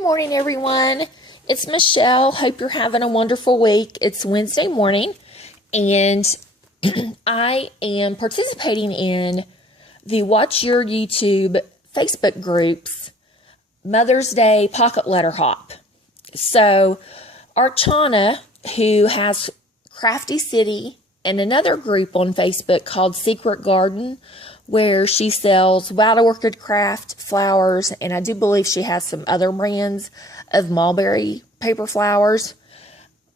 Good morning, everyone. It's Michelle. Hope you're having a wonderful week. It's Wednesday morning, and I am participating in the Watch Your YouTube Facebook group's Mother's Day Pocket Letter Hop. So, Archana, who has Crafty City and another group on Facebook called Secret Garden, where she sells wild orchid craft flowers, and I do believe she has some other brands of mulberry paper flowers.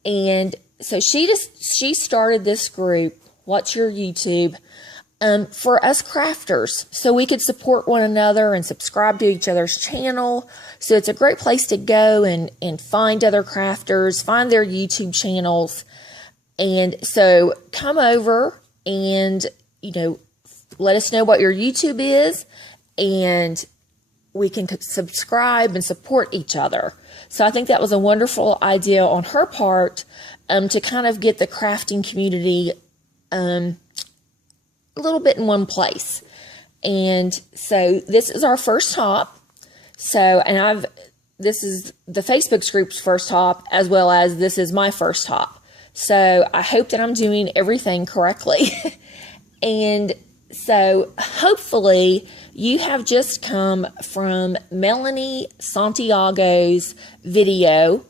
And so she started this group, Watch Your YouTube, for us crafters, so we could support one another and subscribe to each other's channel. So it's a great place to go and find other crafters, find their YouTube channels. And so come over and, let us know what your YouTube is, and we can subscribe and support each other. So I think that was a wonderful idea on her part, to kind of get the crafting community a little bit in one place. And so this is our first hop. So, and this is the Facebook group's first hop, as well as this is my first hop. So I hope that I'm doing everything correctly. And so hopefully you have just come from Melanie Santiago's video.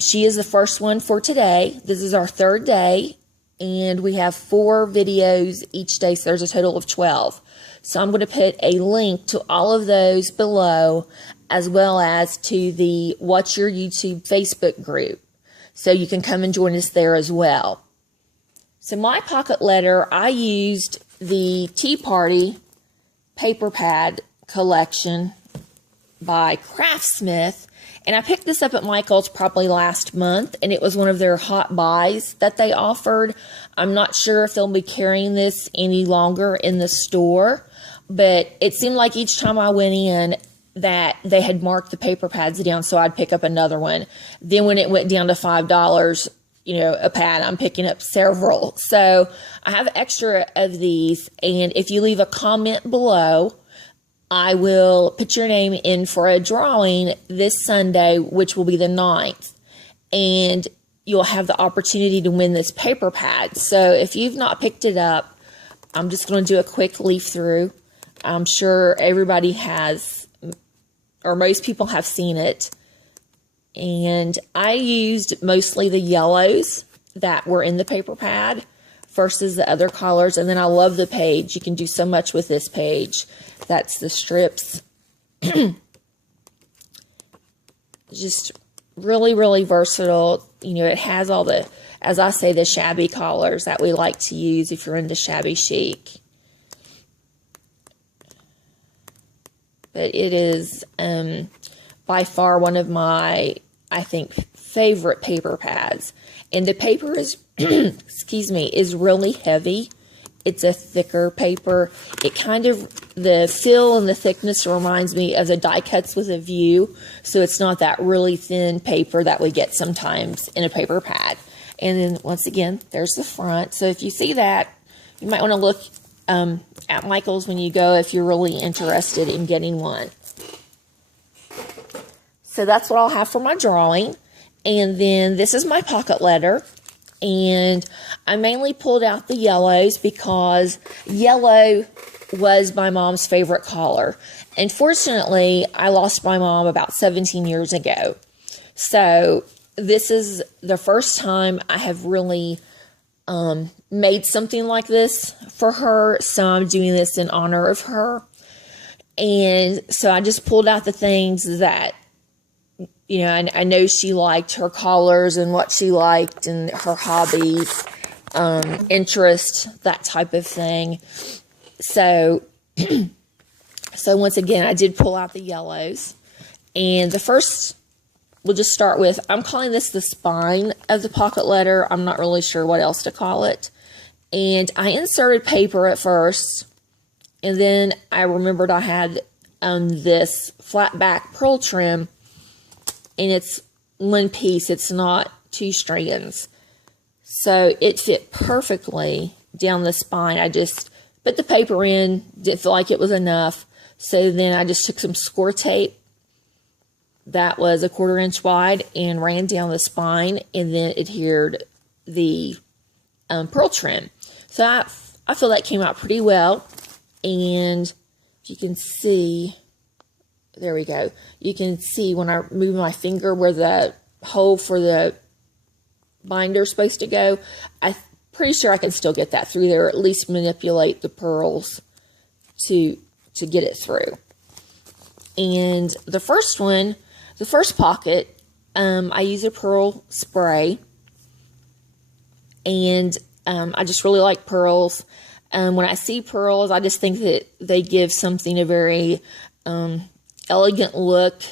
She is the first one for today. This is our third day, and we have 4 videos each day, so there's a total of 12. So I'm going to put a link to all of those below, as well as to the Watch Your YouTube Facebook group, so you can come and join us there as well. So my pocket letter, I used the Tea Party paper pad collection by Craftsmith, and I picked this up at Michael's probably last month, and it was one of their hot buys that they offered. I'm not sure if they'll be carrying this any longer in the store, but it seemed like each time I went in that they had marked the paper pads down, so I'd pick up another one. Then when it went down to $5, a pad, I'm picking up several. So I have extra of these, and if you leave a comment below, I will put your name in for a drawing this Sunday, which will be the 9th, and you'll have the opportunity to win this paper pad. So if you've not picked it up, I'm just going to do a quick leaf through. I'm sure everybody has, or most people have seen it. And I used mostly the yellows that were in the paper pad versus the other colors. And then I love the page. You can do so much with this page. That's the strips. Just really, really versatile. It has all the, as I say, the shabby colors that we like to use if you're into shabby chic. But it is by far one of my, I think, favorite paper pads. And the paper is, excuse me, is really heavy. It's a thicker paper. It kind of, the feel and the thickness reminds me of the die cuts with a view. So it's not that really thin paper that we get sometimes in a paper pad. And then once again, there's the front. So if you see that, you might want to look at Michael's when you go if you're really interested in getting one. So that's what I'll have for my drawing. And then this is my pocket letter. And I mainly pulled out the yellows because yellow was my mom's favorite color. And fortunately, I lost my mom about 17 years ago. So this is the first time I have really made something like this for her. So I'm doing this in honor of her. And so I just pulled out the things that, I know she liked, her colors and what she liked and her hobbies, interests, that type of thing. So, so once again, I did pull out the yellows. And the first, we'll just start with, I'm calling this the spine of the pocket letter. I'm not really sure what else to call it. And I inserted paper at first. And then I remembered I had this flat back pearl trim. And it's one piece. It's not 2 strands. So it fit perfectly down the spine. I just put the paper in, didn't feel like it was enough. So then I just took some score tape that was 1/4 inch wide and ran down the spine, and then adhered the pearl trim. So I feel that came out pretty well. And if you can see, there we go. You can see when I move my finger where the hole for the binder is supposed to go. I'm pretty sure I can still get that through there, or at least manipulate the pearls to get it through. And the first one, the first pocket, I use a pearl spray. And I just really like pearls. When I see pearls, I just think that they give something a very elegant look.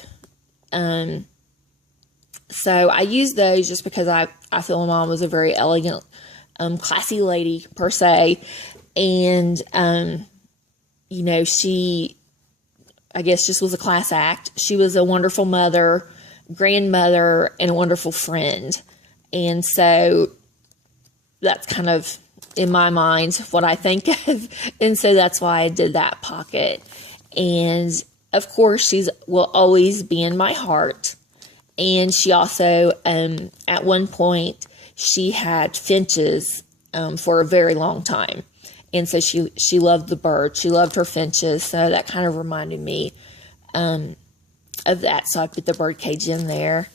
So I use those just because I feel my mom was a very elegant, classy lady, per se. And, you know, she, I guess, just was a class act. She was a wonderful mother, grandmother, and a wonderful friend. And so that's kind of, in my mind, what I think of. And so that's why I did that pocket. And of course, she will always be in my heart. And she also, at one point, she had finches for a very long time. And so she loved the bird. She loved her finches. So that kind of reminded me of that. So I put the bird cage in there.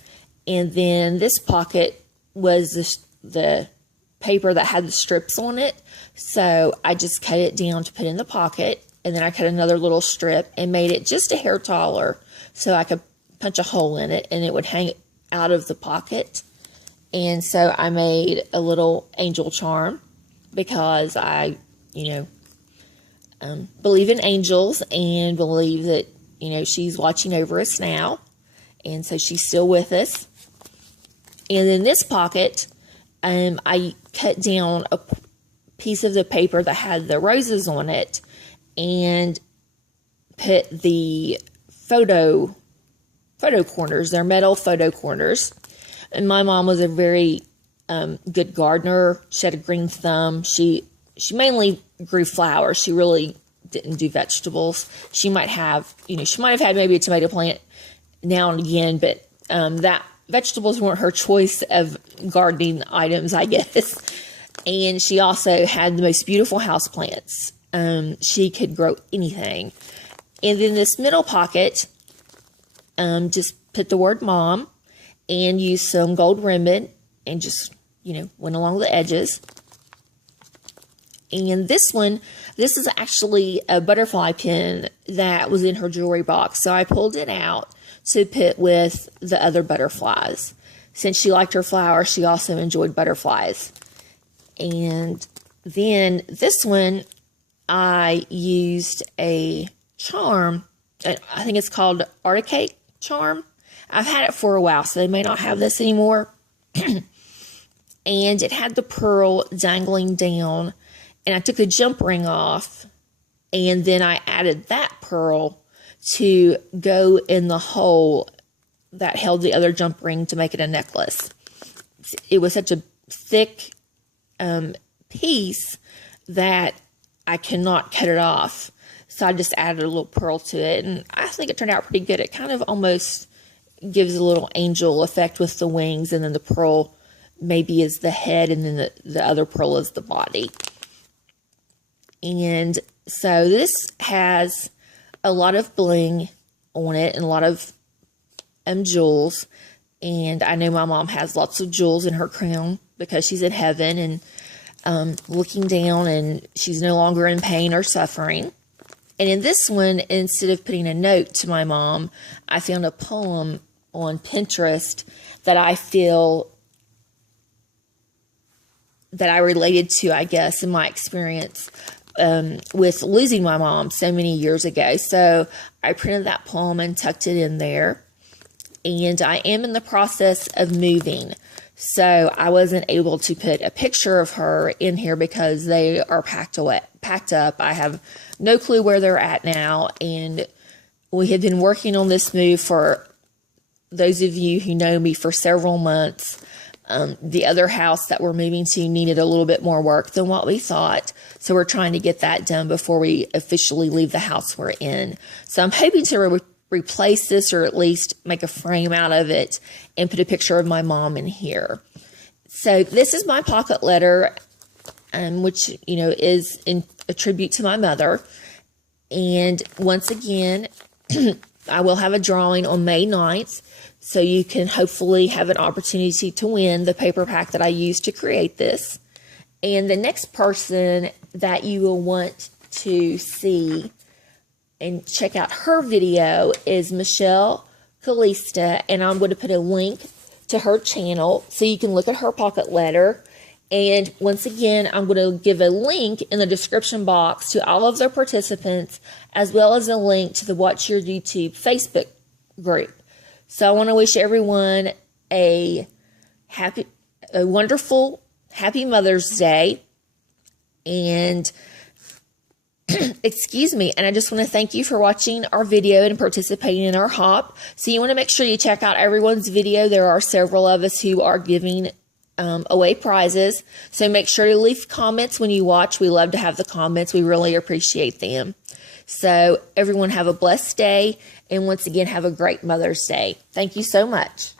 And then this pocket was the paper that had the strips on it. So I just cut it down to put in the pocket. And then I cut another little strip and made it just a hair taller so I could punch a hole in it and it would hang out of the pocket. And so I made a little angel charm because I, believe in angels and believe that, she's watching over us now. And so she's still with us. And in this pocket, I cut down a piece of the paper that had the roses on it and put the photo corners. They're metal photo corners. And my mom was a very good gardener. She had a green thumb. She mainly grew flowers. She really didn't do vegetables. She might have had maybe a tomato plant now and again, but that vegetables weren't her choice of gardening items, I guess. And she also had the most beautiful house plants. She could grow anything. And then this middle pocket, just put the word mom and used some gold ribbon and just, went along the edges. And this is actually a butterfly pin that was in her jewelry box. So I pulled it out to put with the other butterflies. Since she liked her flowers, she also enjoyed butterflies. And then this one, I used a charm. I think it's called Arctic Cake charm. I've had it for a while, so they may not have this anymore. And it had the pearl dangling down. And I took the jump ring off. And then I added that pearl to go in the hole that held the other jump ring to make it a necklace. It was such a thick piece that I cannot cut it off. So I just added a little pearl to it, and I think it turned out pretty good. It kind of almost gives a little angel effect with the wings, and then the pearl maybe is the head, and then the other pearl is the body. And so this has a lot of bling on it and a lot of jewels. And I know my mom has lots of jewels in her crown because she's in heaven and looking down, and she's no longer in pain or suffering. And in this one, instead of putting a note to my mom, I found a poem on Pinterest that I feel that I related to, I guess, in my experience with losing my mom so many years ago. So I printed that poem and tucked it in there. And I am in the process of moving. So I wasn't able to put a picture of her in here because they are packed up. I have no clue where they're at now. And we have been working on this move for those of you who know me for several months. The other house that we're moving to needed a little bit more work than what we thought. So we're trying to get that done before we officially leave the house we're in. So I'm hoping to replace this or at least make a frame out of it and put a picture of my mom in here. So this is my pocket letter, which, you know, is in a tribute to my mother. And once again, I will have a drawing on May 9th. So you can hopefully have an opportunity to win the paper pack that I used to create this. And the next person that you will want to see and check out her video is Michelle Calista. And I'm going to put a link to her channel so you can look at her pocket letter. And once again, I'm going to give a link in the description box to all of their participants, as well as a link to the Watch Your YouTube Facebook group. So I want to wish everyone a wonderful, happy Mother's Day. And excuse me, and I just want to thank you for watching our video and participating in our hop. So you want to make sure you check out everyone's video. There are several of us who are giving away prizes. So make sure to leave comments when you watch. We love to have the comments. We really appreciate them. So everyone have a blessed day. And once again, have a great Mother's Day. Thank you so much.